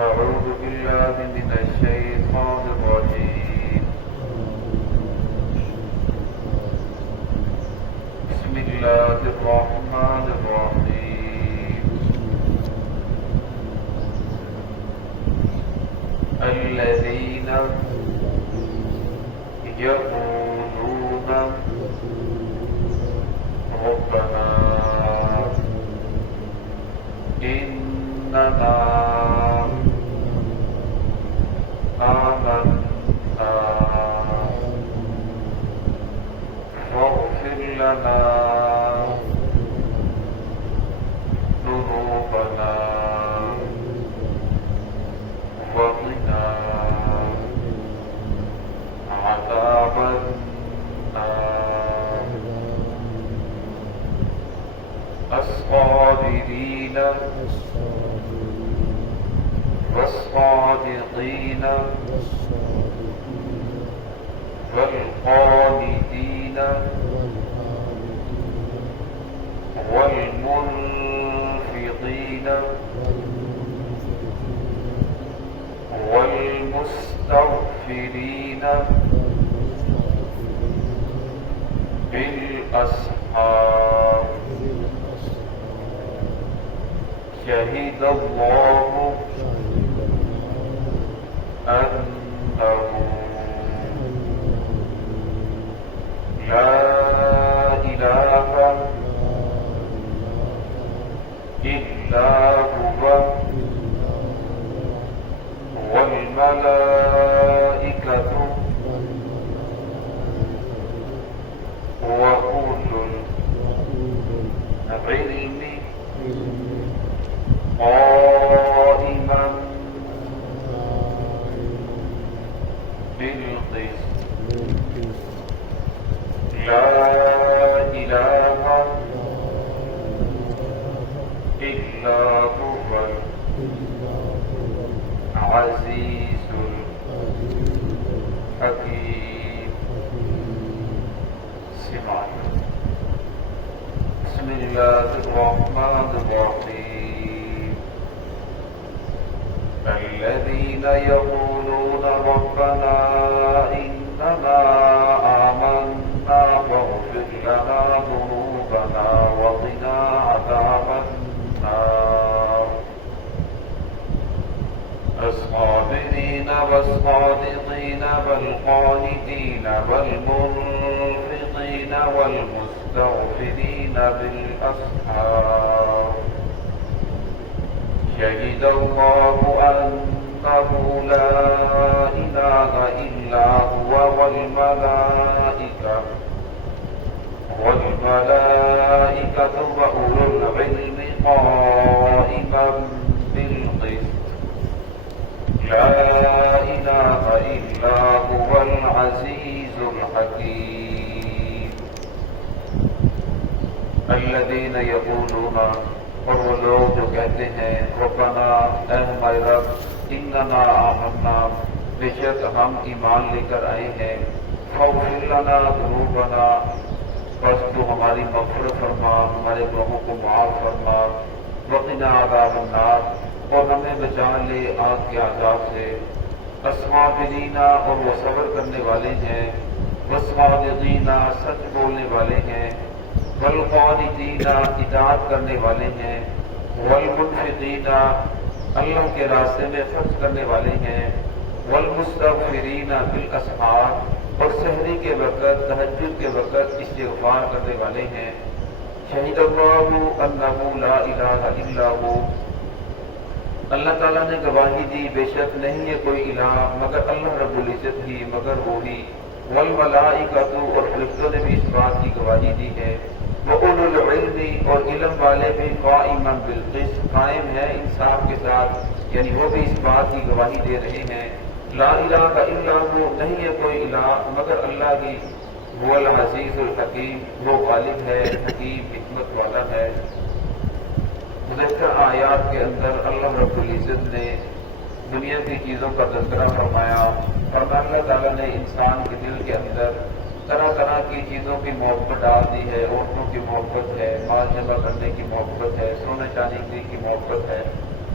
أعوذ بالله من الشيطان الرجيم. بسم الله الرحمن الرحيم. الذين يقولون ربنا إننا آمنا فاغفر لنا ذنوبنا وقنا عذاب النار. الصابرين والصادقين والقانتين والمنفقين والمستغفرين بالأسحار. شهد الله أنه لا إله إلا هو والملائكة وأولو العلم قائما بالقسط. لا إله إلا هو العزيز الحكيم. سمعنا. بسم الله الرحمن الرحيم. الذين يقولون ربنا إننا آمنا فاغفر لنا ذنوبنا وقنا عذاب النار. الصابرين والصادقين والقانتين والمنفقين والمستغفرين بالأسحار. شهد الله أنه لا إله إلا هو والملائكة وأولو العلم قائما بالقسط. لا إله إلا هو العزيز الحكيم. الذين يقولون، اور وہ لوگ جو کہتے ہیں ربنا اے ہمارے رب اننا آمنا بے شک ہم ایمان لے کر آئے ہیں فاغفر لنا ذنوبنا بس تو ہماری مغفرت فرما ہمارے گناہوں کو معاف فرما وقنا عذاب النار اور ہمیں بچا لے آگ کے عذاب سے. الصابرین اور وہ صبر کرنے والے ہیں والصادقین سچ بولنے والے ہیں والقانتین اطاعت کرنے والے ہیں والمنفقین اللہ کے راستے میں خرچ کرنے والے ہیں والمستغفرین بالاسحار اور سحری کے وقت تہجد کے وقت استغفار کرنے والے ہیں. شہید اللہ انہ لا الہ الا ہو اللہ تعالیٰ نے گواہی دی بے شک نہیں ہے کوئی الہ مگر اللہ رب العزت ہی مگر وہی. والملائکۃ اور فرشتوں نے بھی اس بات کی گواہی دی ہے. وَأُولُو الْعِلْمِ اور علم والے بھی قائما بالقسط قائم ہے انصاف کے ساتھ یعنی وہ بھی اس بات کی گواہی دے رہے ہیں لا الہ الا ہو نہیں ہے کوئی الہ مگر اللہ ہی. وہ العزیز الحکیم وہ غالب ہے حکیم حکمت والا ہے. گزشتہ آیات کے اندر اللہ رب العزت نے دنیا کی چیزوں کا تذکرہ فرمایا اور اللہ تعالیٰ نے انسان کے دل کے اندر طرح طرح کی چیزوں کی محبت ڈال دی ہے. عورتوں کی محبت ہے, مال جمع کرنے کی محبت ہے, سونے چاندی کی محبت ہے.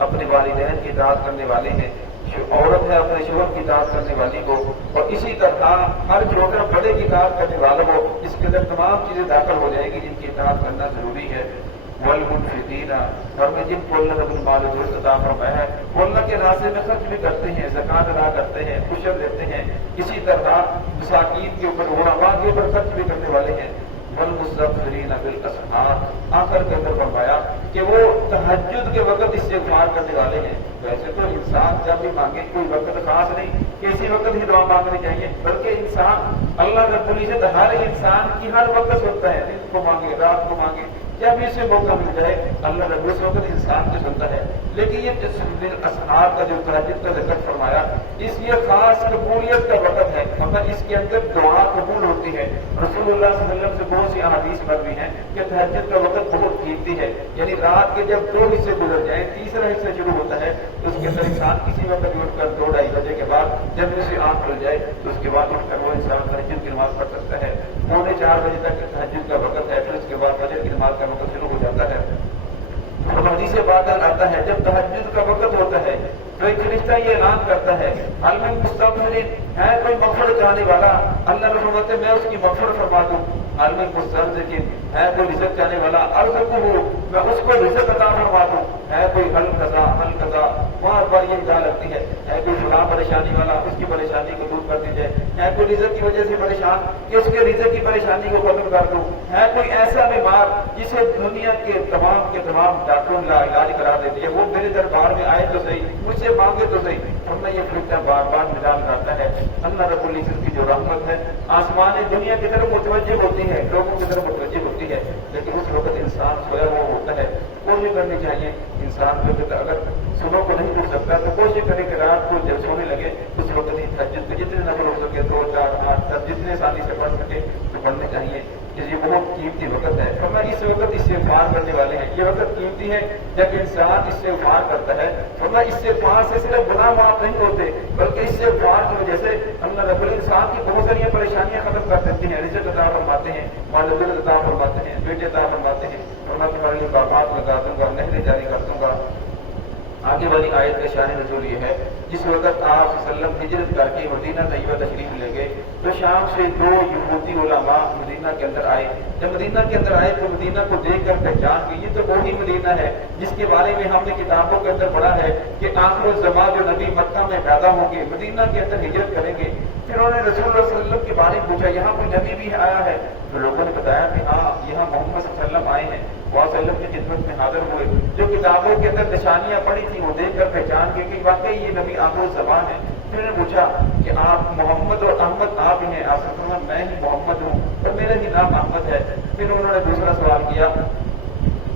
اپنے والدین کی اطاعت کرنے والے ہیں، عورت ہے اپنے شوہر کی اطاعت کرنے والی کو، اور اسی طرح ہر چھوٹے بڑے کی اطاعت کرنے والوں کو اس کے اندر تمام چیزیں داخل ہو جائے گی جن کی اطاعت کرنا ضروری ہے۔ والمنفقین، اور میں جن کو اللہ رب المال عطا فرمایا ہے وہ اللہ کے راستے میں خرچ بھی کرتے ہیں، زکوٰۃ ادا کرتے ہیں، عشر دیتے ہیں، اسی طرح مساکین کے اوپر غرباء کے اوپر خرچ بھی کرنے والے ہیں۔ والمستغفرین بالاسحار، آخر کے اندر فرمایا کہ وہ تہجد کے وقت استغفار کرنے والے ہیں۔ ویسے تو انسان جب بھی مانگے کوئی وقت خاص نہیں کہ اسی وقت ہی دعا مانگنی چاہیے، بلکہ انسان اللہ رب العزت ہر انسان کی ہر وقت سنتا ہے، دن کو مانگے رات کو مانگے جب اسے موقع مل جائے اللہ رب اس وقت انسان کو سنتا ہے۔ لیکن یہ اسحار کا جو تہجد کا ذکر فرمایا اس یہ خاص قبولیت کا وقت ہے، مگر اس کے اندر دعا قبول ہوتی ہے۔ رسول اللہ صلی اللہ علیہ وسلم سے بہت سی احادیث مروی ہیں کہ تہجد کا وقت بہت قیمتی ہے، یعنی رات کے جب 2 حصے گزر جائیں تیسرا حصہ شروع ہوتا ہے تو اس کے اندر انسان کسی وقت اٹھ کر 2-2:30 بجے کے بعد جب اسے آنکھ کھل جائے تو اس کے بعد اٹھ کر وہ انسان تہجد کی نماز پڑھ سکتا ہے۔ 3:45 بجے تک تہجد کا وقت ہے، پھر اس کے بعد فجر کی نماز کا وقت شروع ہو جاتا ہے۔ اور حدیث بات آتا ہے جب تہجد کا وقت ہوتا ہے تو ایک فرشتہ یہ اعلان کرتا ہے حل من مستغفر، ہے کوئی مغفرت چاہنے والا؟ اللہ نے فرماتے میں اس کی مغفرت فرما دوں۔ حل من مسترزق، ہے کوئی رزق چاہنے والا؟ ارزقہ، میں اس کو رزق عطا فرما دوں۔ ہے کوئی حل قضا، بار بار یہ ندا لگتی ہے کوئی فلاں پریشانی والا اس کی پریشانی کو دور کر دی جائے، ہے کوئی رزق کی وجہ سے پریشان کہ اس کے رزق کی پریشانی کو ختم کر دوں، ہے کوئی ایسا بیمار جسے دنیا کے تمام ڈاکٹروں نے علاج کرا دیتی ہے وہ میرے دربار میں آئے تو صحیح، مجھ سے مانگے تو صحیح۔ اور میں یہ فرشتہ بار بار ندا لگاتا ہے۔ اللہ رب العزت کی جو رحمت ہے آسمان دنیا کی طرف متوجہ ہوتی ہے، لوگوں کی طرف متوجہ ہوتی ہے، لیکن اس وقت انسان سویا ہوا ہوتا ہے۔ کوشش کرنی چاہیے انسان کو اگر صبح کو نہیں اٹھ سکتا تو کوشش کرے کہ رات کو جب سونے لگے اس وقت ہی تہجد کے جتنے نفل ہو سکے 2 4 8 10 جتنے آسانی سے پڑھ سکے تو پڑھنے چاہیے، یہ بہت قیمتی وقت ہے۔ اور میں اس وقت استغفار کرنے والے ہیں، یہ وقت قیمتی ہے جب انسان استغفار کرتا ہے، ورنہ استغفار سے صرف گناہ معاف نہیں ہوتے بلکہ استغفار کی وجہ سے اللہ رب انسان کی بہت ساری پریشانیاں ختم کر دیتی ہیں، رزق عطا فرماتے ہیں، مال و دولت عطا فرماتے ہیں، بیٹے عطا فرماتے ہیں، اور میں تمہارے لیے باغات لگا دوں گا، نہریں جاری کر دوں گا۔ آگے والی آیت کا شان نزول یہ ہے جس وقت آپ صلی اللہ علیہ وسلم ہجرت کر کے مدینہ طیبہ تشریف لے گئے تو شام سے 2 یہودی علماء مدینہ کے اندر آئے۔ جب مدینہ کے اندر آئے تو مدینہ کو دیکھ کر پہچان کی یہ تو وہی مدینہ ہے جس کے بارے میں ہم نے کتابوں کے اندر پڑھا ہے کہ آخر الزمان جو نبی مکہ میں پیدا ہوں گے مدینہ کے اندر ہجرت کریں گے۔ پھر انہوں نے رسول اللہ صلی اللہ علیہ وسلم کے بارے میں پوچھا یہاں کوئی نبی بھی آیا ہے؟ تو لوگوں نے بتایا کہ ہاں یہاں محمد صلی اللہ علیہ وسلم آئے ہیں، وہ صلی اللہ علیہ وسلم کی خدمت میں حاضر ہوئے، جو کتابوں کے اندر نشانیاں پڑھی تھی وہ دیکھ کر پہچان کی کہ واقعی یہ نبی آخر الزمان ہے۔ پھر انہوں نے پوچھا کہ آپ محمد اور احمد آپ ہی ہیں؟ آپ نے فرمایا میں ہی محمد ہوں اور میرا ہی نام احمد ہے۔ پھر انہوں نے دوسرا سوال کیا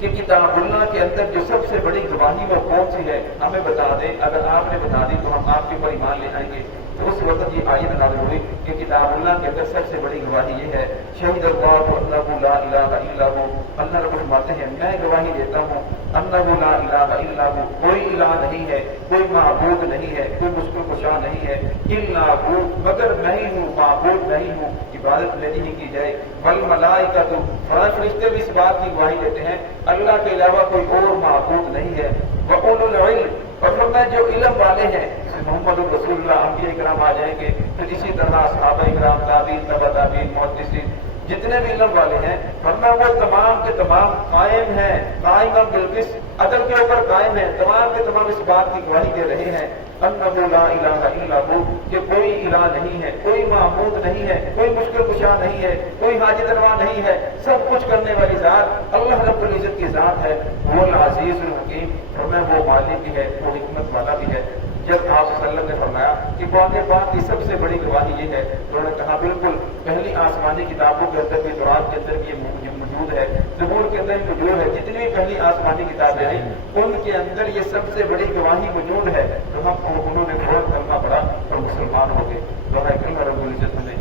کہ کتاب اللہ کے اندر جو سب سے بڑی گواہی وہ کون سی ہے ہمیں بتا دیں، اگر آپ نے بتا دی تو ہم آپ کے اوپر ایمان لے آئیں گے۔ تو اس وقت یہ آیت نازل ہوئی کہ کتاب اللہ کے اندر سب سے بڑی گواہی یہ ہے شہید اللہ انہ لا الہ الا ہو، اللہ رب فرماتے ہیں میں گواہی دیتا ہوں انہ لا الہ الا ہو، کوئی الہ نہیں ہے، کوئی معبود نہیں ہے، کوئی مشکل کشا نہیں ہے، الا ہو مگر میں ہی ہوں، معبود نہیں ہوں، عبادت میری ہی کی جائے۔ والملائکۃ، فرشتے بھی اس بات کی گواہی دیتے ہیں اللہ کے علاوہ کوئی اور معبود نہیں ہے۔ وَأُولُو الْعِلْمِ، اور فرمایا جو علم والے ہیں محمد الرسول اللہ انبیاء کرام آ جائیں گے، پھر اسی طرح صحابہ کرام تابعین تبع تابعین محدثین جتنے بھی علم والے ہیں فرمایا وہ تمام کے تمام قائم ہیں، قائم بالقسط، عدل کے اوپر قائم ہیں، تمام کے تمام اس بات کی گواہی دے رہے ہیں انہ لا الہ الا ہو کہ کوئی الہ نہیں ہے، کوئی معبود نہیں ہے، کوئی مشکل کشا نہیں ہے، کوئی حاجت روا نہیں ہے، سب کچھ کرنے والی ذات اللہ رب العزت کی ذات ہے، وہ العزیز الحکیم، فرمایا وہ مالک بھی ہے، وہ حکمت والا بھی ہے۔ جب آپ صلی اللہ علیہ وسلم نے فرمایا کہ قرآن پاک کی سب سے بڑی گواہی یہ ہے تو انہوں نے کہا بالکل پہلی آسمانی کتابوں کے اندر بھی، قرآن کے اندر بھی یہ موجود ہے، زبور کے اندر بھی موجود ہے، جتنی بھی پہلی آسمانی کتابیں آئیں ان کے اندر یہ سب سے بڑی گواہی موجود ہے۔ تو ہم انہوں نے فوراً کلمہ پڑھا اور مسلمان ہو گئے۔ دعا کلمہ رب العزت نے